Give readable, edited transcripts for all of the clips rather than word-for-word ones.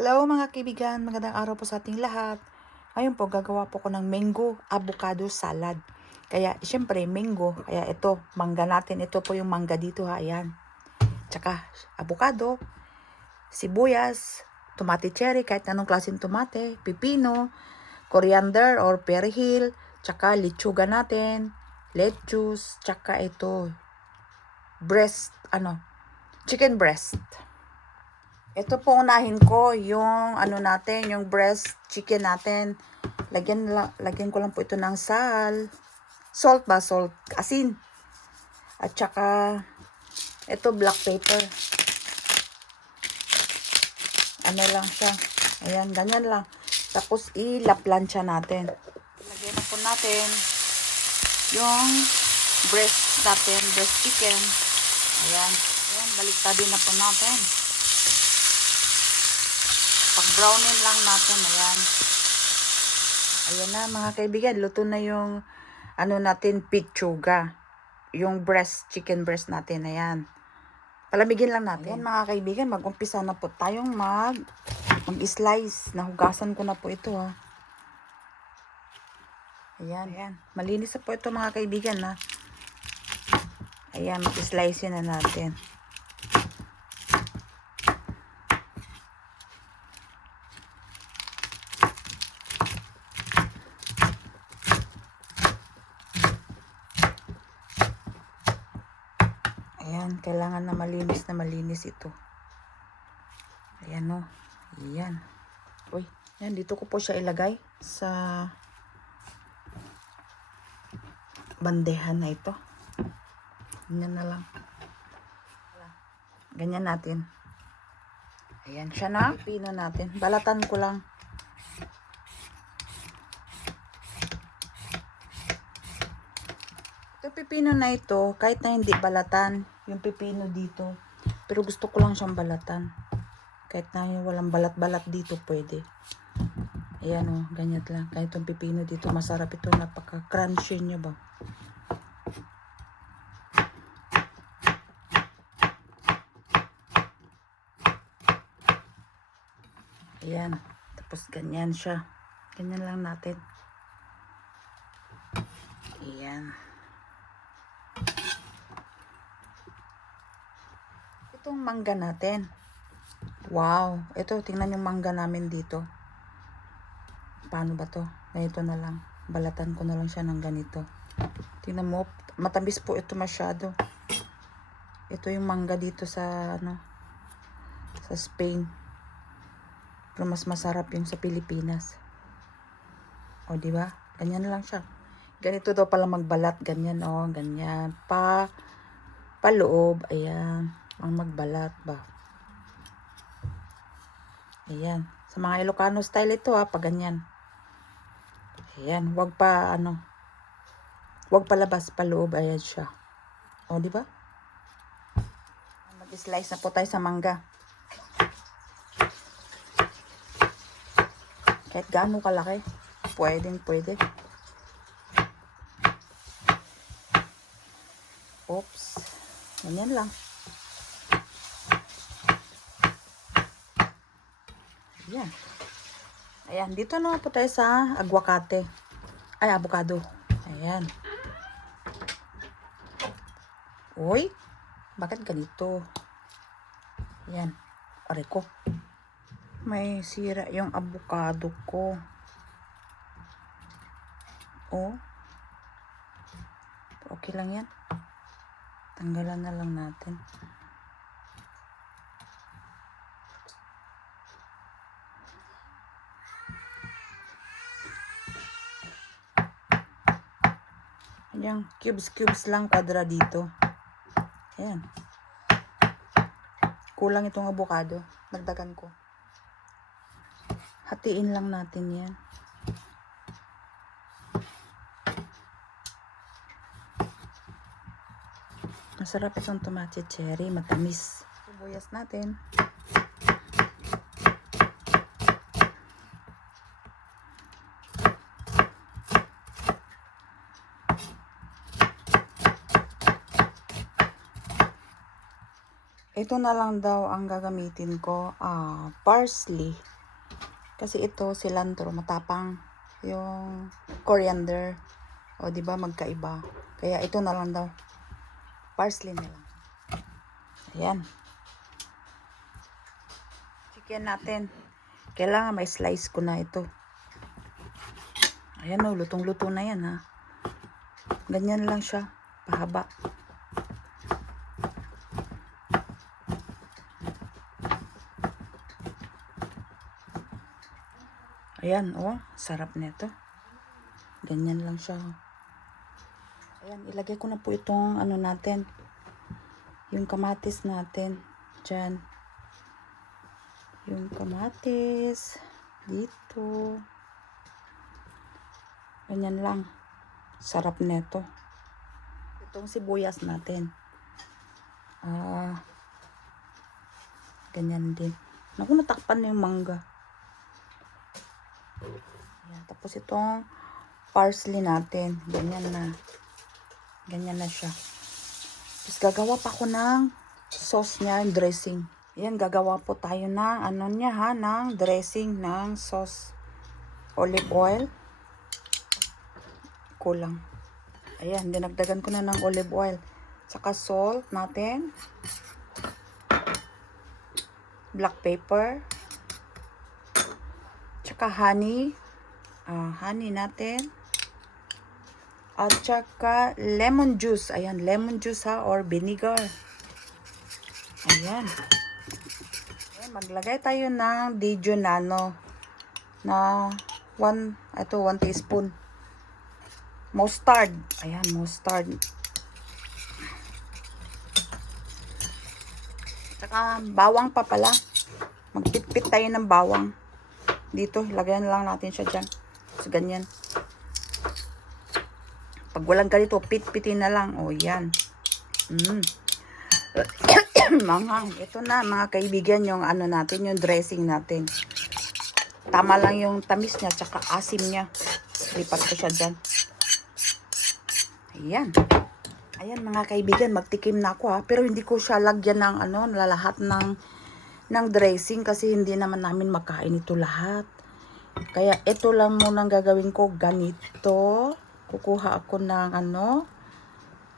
Hello mga kaibigan, magandang araw po sa ating lahat. Ngayon po gagawa po ko ng mango avocado salad. Kaya siyempre mango, kaya ito, mangga natin. Ito po yung mangga dito ha, ayan. Tsaka avocado, sibuyas, tomate cherry, kahit anong klaseng tomate, pipino, coriander or perihil, tsaka lechuga natin, lettuce, tsaka ito, chicken breast. Ito po unahin ko yung natin, yung breast chicken natin. Lagyan ko lang po ito ng salt, asin. At saka ito black pepper. Ano lang siya. Ayan, ganyan lang. Tapos ilaplansya natin. Lagyan na po natin yung breast natin, breast chicken. Ayan. Ayan, baliktadin na po natin. Pag-brownin lang natin, ayan. Ayan na mga kaibigan, luto na yung natin, pichuga. Yung chicken breast natin, ayan. Palamigin lang natin. Ayan mga kaibigan, mag-umpisa na po tayong mag-slice. Nahugasan ko na po ito ha. Ayan, ayan. Malinis na po ito mga kaibigan ha. Ayan, mag-slice na natin. Ayan, kailangan na malinis ito. Ayan o. Ayan. Uy, ayan, dito ko po siya ilagay sa bandehan na ito. Ganyan na lang. Ganyan natin. Ayan siya na. Pipino natin. Balatan ko lang. Ito pipino na ito, kahit na hindi balatan, yung pipino dito. Pero gusto ko lang siyang balatan. Kahit na yung walang balat-balat dito, pwede. Ayan o, ganyan lang. Kahit yung pipino dito, masarap ito. Napaka-crunchy niya ba? Ayan. Tapos ganyan siya. Ganyan lang natin. Ayan. Itong mangga natin. Wow. Ito, tingnan yung mangga namin dito. Paano ba to? Ganito na lang. Balatan ko na lang siya ng ganito. Tingnan mo. Matamis po ito masyado. Ito yung mangga dito sa sa Spain. Pero mas masarap yung sa Pilipinas. O, di ba? Ganyan lang siya. Ganito daw pala magbalat. Ganyan, o. Ganyan. Paloob. Ayan. Ang magbalat ba? Ayan. Sa mga Ilocano style ito, ha. Pag ganyan. Ayan. Wag palabas, paloob. Ayan siya. O, di ba? Mag-slice na po tayo sa mangga. Kahit gaano kalaki, pwede. Oops. Ganyan lang. Ayan. Ayan. Dito na po tayo sa aguacate. Ay, avocado. Ayan. Uy. Bakit ganito? Ayan. Aray ko. May sira yung avocado ko. Oh. Okay lang yan. Tanggalan na lang natin. Ayan. Cubes lang kadra dito. Ayan. Kulang itong avocado. Nagdagan ko. Hatiin lang natin yan. Masarap itong tomate cherry. Matamis. Sibuyas natin. Ito na lang daw ang gagamitin ko. Parsley. Kasi ito, cilantro, matapang. Yung coriander. O, di ba magkaiba. Kaya ito na lang daw. Parsley na lang. Ayan. Chicken natin. Kailangan may slice ko na ito. Ayan o, lutong-luto na yan ha. Ganyan lang siya. Pahaba. Ayan, oh, sarap nito. Ganyan lang siya. Ayan, ilagay ko na po itong ano natin. Yung kamatis natin. Diyan. Yung kamatis. Dito. Ganyan lang. Sarap nito. Itong sibuyas natin. Ganyan din. Naku, natakpan na yung mangga. Ayan, tapos itong parsley natin. Ganyan na. Ganyan na siya. Tapos gagawa pa ako ng sauce niya, yung dressing. Ayan, gagawa po tayo ng ano niya ha, ng dressing ng sauce. Olive oil. Kulang. Ayan, dinagdagan ko na ng olive oil. Tsaka salt natin. Black pepper. Tsaka honey. Honey natin. At tsaka lemon juice. Ayan, lemon juice ha, or vinegar. Ayan. Ayan, maglagay tayo ng Dijon Nano na 1 teaspoon. Mustard. Ayan, mustard. Tsaka bawang pa pala. Magpitpit tayo ng bawang. Dito, lagyan lang natin siya dyan. So, ganyan. Pag walang ganito, pit-pitin na lang. O, yan. Manghang. Ito na, mga kaibigan, yung ano natin, yung dressing natin. Tama lang yung tamis niya, tsaka asim niya. Lipat ko siya dyan. Ayan. Ayan, mga kaibigan, magtikim na ako ha. Pero hindi ko siya lagyan ng ano, lahat ng dressing kasi hindi naman namin makain ito lahat. Kaya ito lang muna gagawin ko, ganito. Kukuha ako ng ano,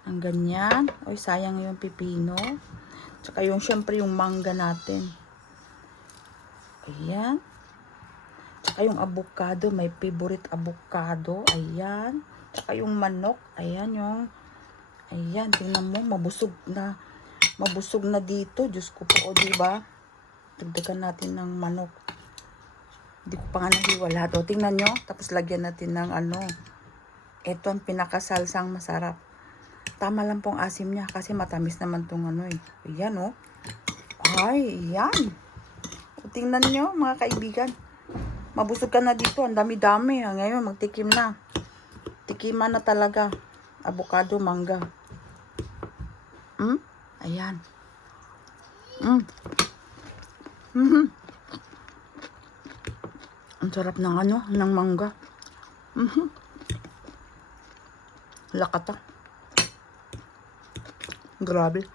ng ganyan. Oy, sayang yung pipino. Tsaka yung syempre yung mangga natin. Ayan. Tsaka yung avocado, may favorite avocado. Ayan. Tsaka yung manok, ayan yung, ayan, tingnan mo, mabusog na. Mabusog na dito. Diyos ko po, o diba? Dagdagan natin ng manok. Hindi ko pa nga nahiwala. O, tingnan nyo. Tapos lagyan natin ng ano. Ito ang pinakasalsang masarap. Tama lang pong asim niya. Kasi matamis naman tong ano eh. Ayan o. Ay, ayan. O, tingnan nyo mga kaibigan. Mabusog ka na dito. Ang dami-dami. Ngayon, magtikim na. Tikiman na talaga. Avocado, mangga. Ayan. Ang sarap ng ano, ng mangga. Lakata. Grabe.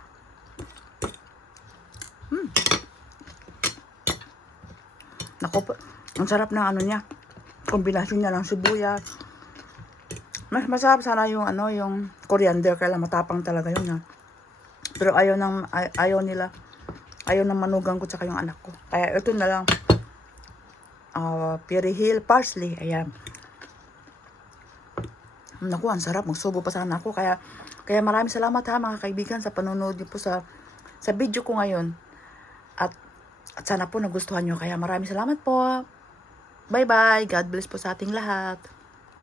Nako po. Ang sarap ng ano niya. Kombinasyon niya ng sibuyas. Mas masarap sana yung ano, yung coriander. Kaya matapang talaga yun ha. Pero ayaw nila. Ayaw ng manugang ko tsaka yung anak ko. Kaya ito na lang. Perry Hill parsley. Ayan. Naku, ang sarap. Magsubo pa sana ako. Kaya maraming salamat ha mga kaibigan sa panonood niyo po sa video ko ngayon. At sana po nagustuhan nyo. Kaya maraming salamat po. Bye-bye. God bless po sa ating lahat.